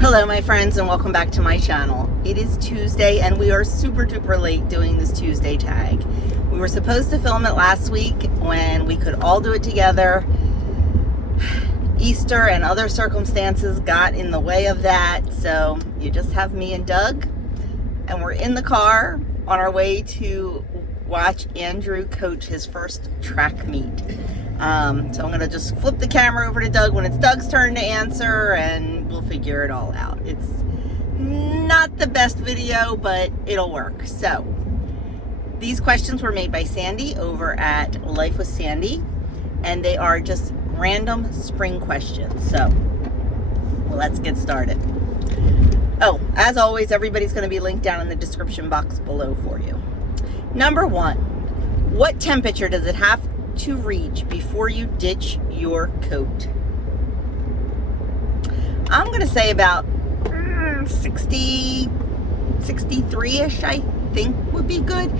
Hello my friends, and welcome back to my channel. It is Tuesday and we are super duper late doing this Tuesday tag. We were supposed to film it last week when we could all do it together. Easter and other circumstances got in the way of that, so you just have me and Doug, and we're in the car on our way to watch Andrew coach his first track meet. So I'm going to just flip the camera over to Doug when it's Doug's turn to answer, and we'll figure it all out. It's not the best video, but it'll work. So these questions were made by Sandy over at Life with Sandy, and they are just random spring questions. So let's get started. Oh, as always, everybody's going to be linked down in the description box below for you. Number one, what temperature does it have to reach before you ditch your coat? I'm going to say about 60, 63-ish, I think would be good.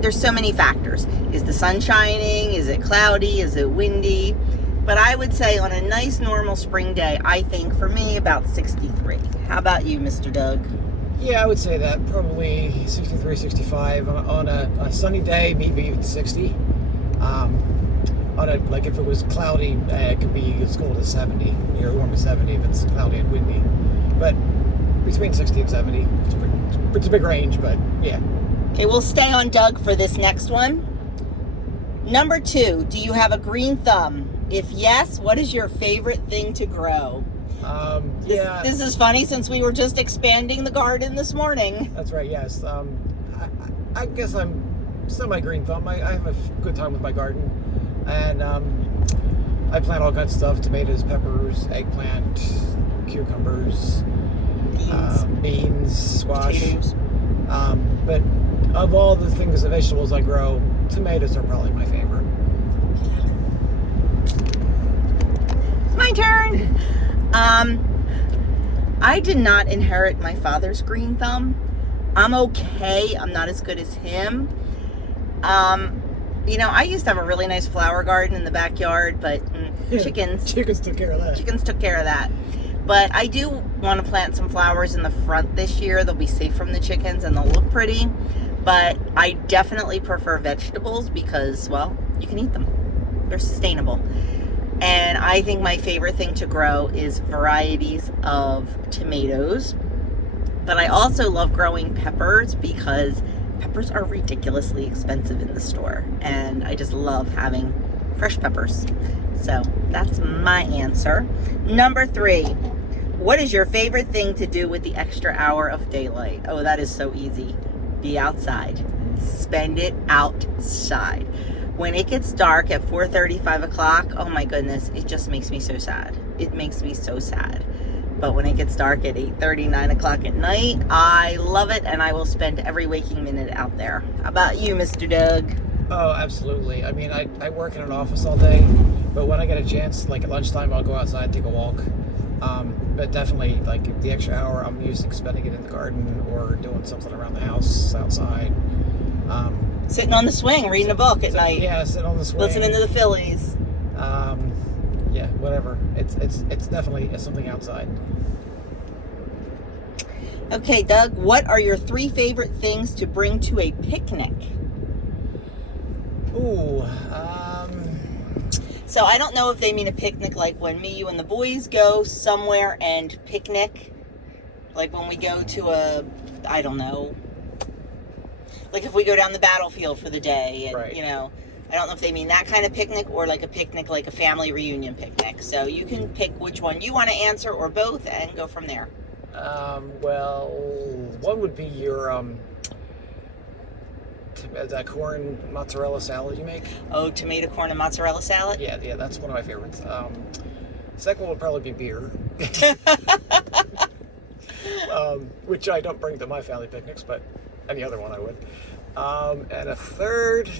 There's so many factors. Is the sun shining? Is it cloudy? Is it windy? But I would say on a nice normal spring day, I think for me about 63. How about you, Mr. Doug? Yeah, I would say that. Probably 63, 65. On a sunny day, maybe even 60. Like if it was cloudy, it could be as cold as 70, or warm as 70 if it's cloudy and windy. But between 60 and 70, it's a big range, but yeah. Okay, we'll stay on Doug for this next one. Number two, do you have a green thumb? If yes, what is your favorite thing to grow? Yeah. This is funny since we were just expanding the garden this morning. That's right, yes. I guess I'm semi-green thumb. I have a good time with my garden. And I plant all kinds of stuff: tomatoes, peppers, eggplant, cucumbers, beans, squash. Potatoes. But of all the things, the vegetables I grow, tomatoes are probably my favorite. My turn. I did not inherit my father's green thumb. I'm okay. I'm not as good as him. You know, I used to have a really nice flower garden in the backyard, but chickens took care of that. Chickens took care of that. But I do want to plant some flowers in the front this year. They'll be safe from the chickens and they'll look pretty. But I definitely prefer vegetables because, well, you can eat them. They're sustainable. And I think my favorite thing to grow is varieties of tomatoes. But I also love growing peppers because peppers are ridiculously expensive in the store. And I just love having fresh peppers. So that's my answer. Number three, what is your favorite thing to do with the extra hour of daylight? Oh, that is so easy. Be outside. Spend it outside. When it gets dark at 4:30, 5 o'clock, oh my goodness, it just makes me so sad. It makes me so sad. But when it gets dark at 8:30, 9 o'clock at night, I love it, and I will spend every waking minute out there. How about you, Mr. Doug? Oh, absolutely. I mean, I work in an office all day, but when I get a chance, like at lunchtime, I'll go outside and take a walk. But definitely, like the extra hour, I'm using spending it in the garden or doing something around the house outside. Sitting on the swing, reading a book at night. Yeah, sitting on the swing. Listening to the Phillies. Yeah, whatever. It's definitely something outside. Okay, Doug, what are your three favorite things to bring to a picnic? Ooh, So I don't know if they mean a picnic like when me, you, and the boys go somewhere and picnic. Like when we go to I don't know. Like if we go down the battlefield for the day and, right. You know, I don't know if they mean that kind of picnic or like a picnic, like a family reunion picnic. So you can pick which one you want to answer or both and go from there. Well, one would be your, that corn mozzarella salad you make. Oh, tomato, corn, and mozzarella salad? Yeah, that's one of my favorites. Second one would probably be beer. Which I don't bring to my family picnics, but any other one I would. And a third,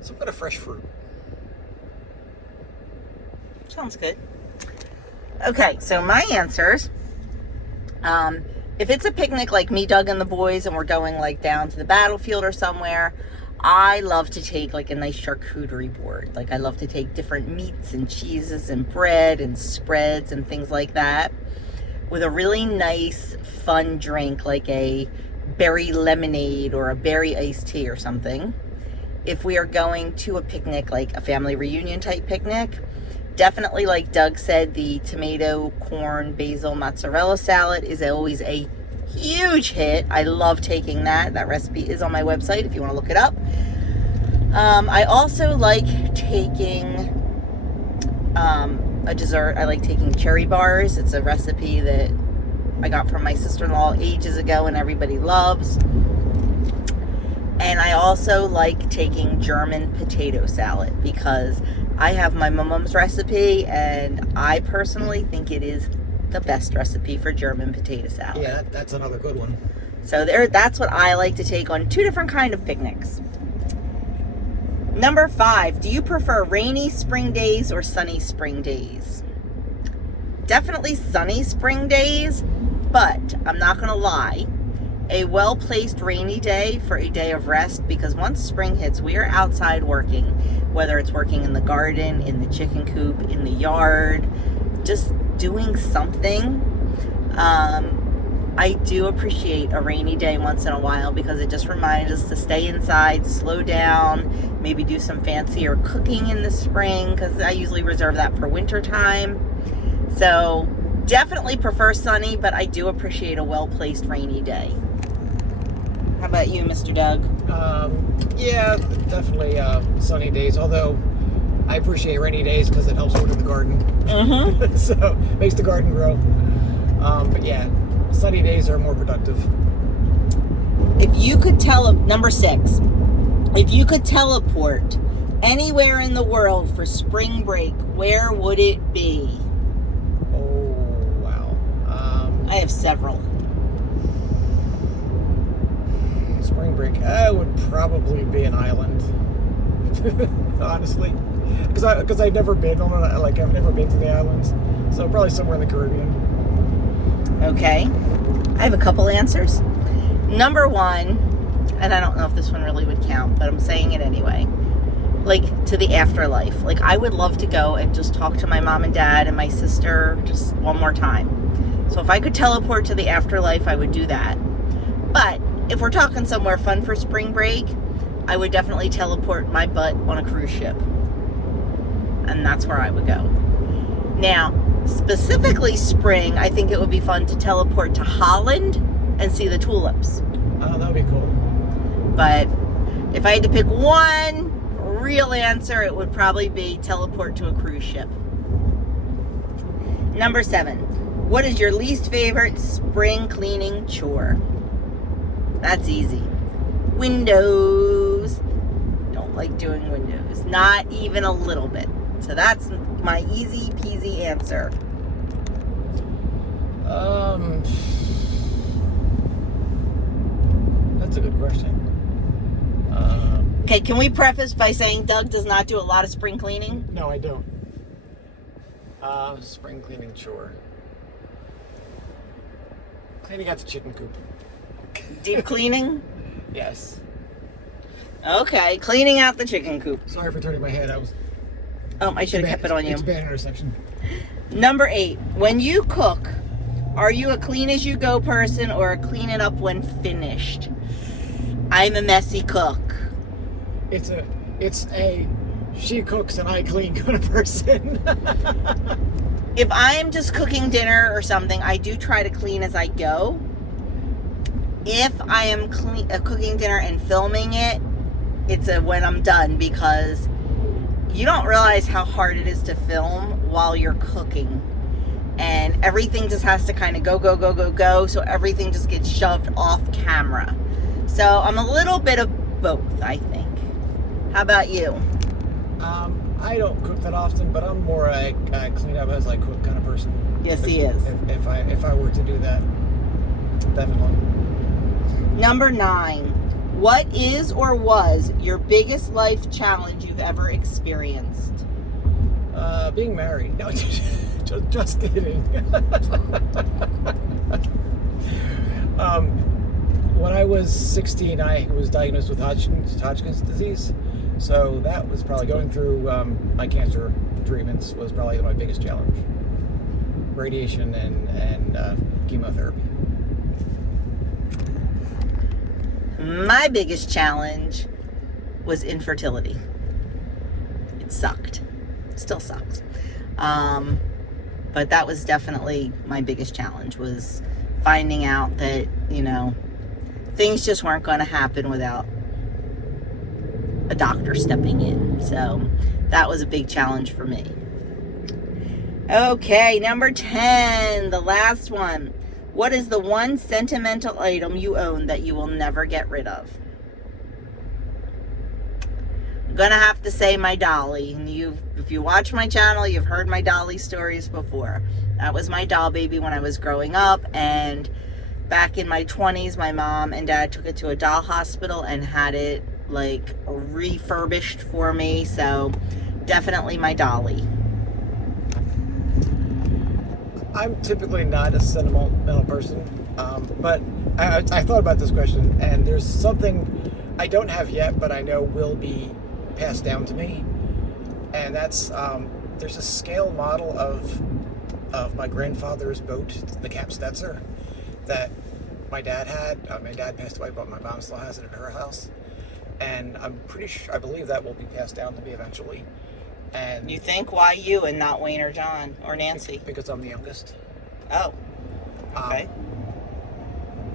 some kind of fresh fruit. Sounds good. Okay, so my answers. If it's a picnic like me, Doug, and the boys, and we're going like down to the battlefield or somewhere, I love to take like a nice charcuterie board. Like I love to take different meats and cheeses and bread and spreads and things like that with a really nice fun drink like a berry lemonade or a berry iced tea or something. If we are going to a picnic, like a family reunion type picnic, definitely, like Doug said, the tomato, corn, basil, mozzarella salad is always a huge hit. I love taking that. That recipe is on my website if you want to look it up. I also like taking a dessert. I like taking cherry bars. It's a recipe that I got from my sister-in-law ages ago and everybody loves. And I also like taking German potato salad because I have my mom's recipe and I personally think it is the best recipe for German potato salad. Yeah, that's another good one. So that's what I like to take on 2 different kind of picnics. Number 5, do you prefer rainy spring days or sunny spring days? Definitely sunny spring days, but I'm not going to lie. A well-placed rainy day for a day of rest, because once spring hits, we are outside working, whether it's working in the garden, in the chicken coop, in the yard, just doing something. I do appreciate a rainy day once in a while because it just reminds us to stay inside, slow down, maybe do some fancier cooking in the spring because I usually reserve that for winter time. So definitely prefer sunny, but I do appreciate a well-placed rainy day. How about you, Mr. Doug? Yeah, definitely sunny days, although I appreciate rainy days because it helps water the garden. Mm-hmm. So, makes the garden grow. But yeah, sunny days are more productive. If you could number 6, if you could teleport anywhere in the world for spring break, where would it be? Oh, wow. I have several. Spring break, I would probably be an island. Honestly. Because I've never been I've never been to the islands. So probably somewhere in the Caribbean. Okay. I have a couple answers. Number 1, and I don't know if this one really would count, but I'm saying it anyway. Like, to the afterlife. Like, I would love to go and just talk to my mom and dad and my sister just one more time. So if I could teleport to the afterlife, I would do that. But if we're talking somewhere fun for spring break, I would definitely teleport my butt on a cruise ship. And that's where I would go. Now, specifically spring, I think it would be fun to teleport to Holland and see the tulips. Oh, that would be cool. But if I had to pick one real answer, it would probably be teleport to a cruise ship. Number 7, what is your least favorite spring cleaning chore? That's easy. Windows. Don't like doing windows. Not even a little bit. So that's my easy peasy answer. That's a good question. Okay, can we preface by saying Doug does not do a lot of spring cleaning? No, I don't. Spring cleaning chore. Cleaning out the chicken coop. Deep cleaning? Yes. Okay, cleaning out the chicken coop. Sorry for turning my head. I should have kept it on you. It's a bad intersection. Number 8, when you cook, are you a clean as you go person or a clean it up when finished? I'm a messy cook. It's a she cooks and I clean kind of person. If I am just cooking dinner or something, I do try to clean as I go. If I am cooking dinner and filming it, it's a when I'm done, because you don't realize how hard it is to film while you're cooking. And everything just has to kind of go. So everything just gets shoved off camera. So I'm a little bit of both, I think. How about you? I don't cook that often, but I'm more a clean up as I cook kind of person. Yes, he is. If I were to do that, definitely. Number 9, what is or was your biggest life challenge you've ever experienced? Being married. No, just kidding. when I was 16, I was diagnosed with Hodgkin's disease. So that was probably going through my cancer treatments was probably my biggest challenge. Radiation and chemotherapy. My biggest challenge was infertility. It sucked. Still sucks. But that was definitely my biggest challenge, was finding out that, things just weren't going to happen without a doctor stepping in. So that was a big challenge for me. Okay, number 10, the last one. What is the one sentimental item you own that you will never get rid of? I'm gonna have to say my dolly. And if you watch my channel, you've heard my dolly stories before. That was my doll baby when I was growing up, and back in my 20s, my mom and dad took it to a doll hospital and had it like refurbished for me. So definitely my dolly. I'm typically not a sentimental person, but I thought about this question, and there's something I don't have yet, but I know will be passed down to me, and that's there's a scale model of my grandfather's boat, the Cap Stetzer, that my dad had. My dad passed away, but my mom still has it at her house, and I'm pretty sure, I believe that will be passed down to me eventually. And You think, why you and not Wayne or John or Nancy? because I'm the youngest. Oh, okay.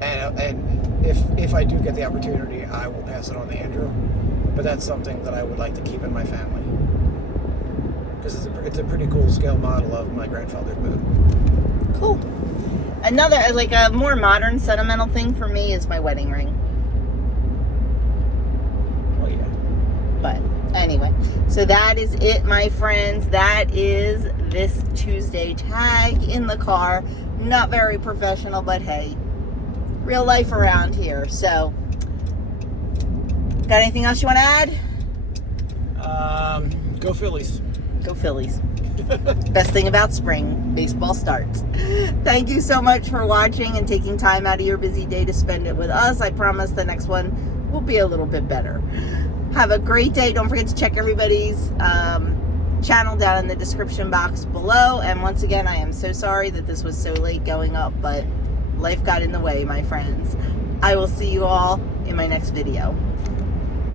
And if I do get the opportunity, I will pass it on to Andrew. But that's something that I would like to keep in my family, because it's a pretty cool scale model of my grandfather's boat. Cool. Another, like a more modern sentimental thing for me is my wedding ring. Well, yeah. But anyway, so that is it, my friends. That is this Tuesday tag in the car. Not very professional, but hey, real life around here. So, got anything else you want to add? Go Phillies. Go Phillies. Best thing about spring, baseball starts. Thank you so much for watching and taking time out of your busy day to spend it with us. I promise the next one will be a little bit better. Have a great day. Don't forget to check everybody's channel down in the description box below. And once again, I am so sorry that this was so late going up, but life got in the way, my friends. I will see you all in my next video.